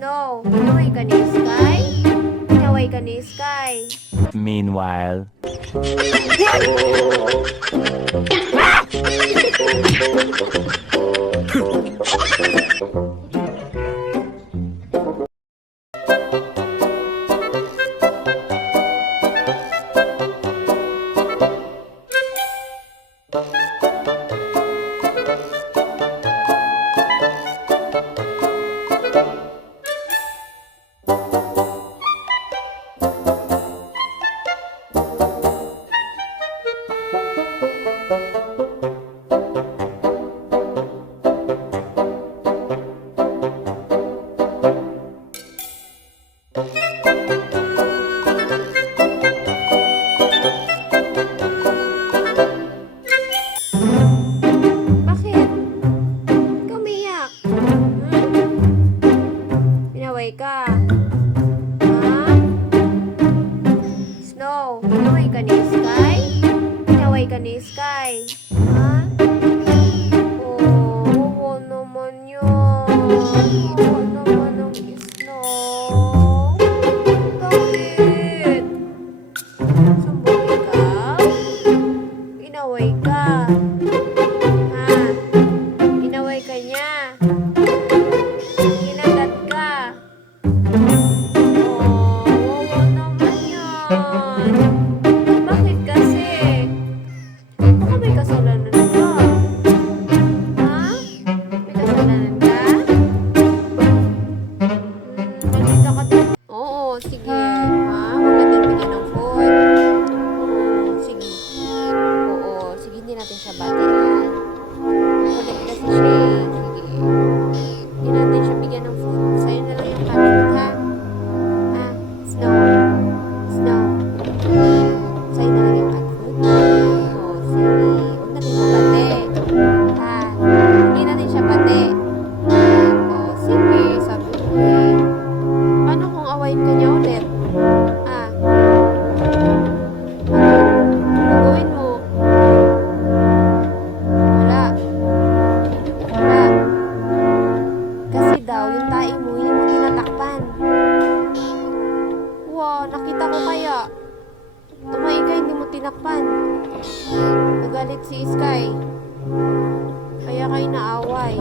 Snow, inaway ka ni Sky? Inaway ka ni Sky? Meanwhile. Bakit? Ikaw umiyak. Inaway ka. Ha? Snow, inaway ka ni Sky? Inaway ka ni Sky? Ha? Oo naman yun. Oo naman ang Snow. Bakit? Sumbong ikaw? Inaway ka. Ha? Inaway ka niya. Kinagat ka. Oh, wawa naman yan. Bakit kasi? Baka may kasalanan ka. Ha? May kasalanan ka? Malita ka din. Oo, sige. Ha? Huwag ka din bigyan ng food. Sige. Oo, sige, hindi natin siya batihan. Kulit kasi siya eh. Sige. Hindi natin siya bigyan ng food. Sa'yo na lang yung cat food, ha? Ha? Snow? Snow? Sa'yo na lang yung cat food? Oo, sige. Huwag natin siya bati. Ha? Hindi natin siya bati. Oo, sige. Sabi ko eh. Paano kung awayin ka niya ulit? Ah? Ano gawin mo? Wala. Wala. Kasi daw, yung tae mo, hindi mo tinatakpan. Wow, nakita ko kaya. Tumayo ka, hindi mo tinakpan. Nagalit si Sky. Kaya kayo naaway.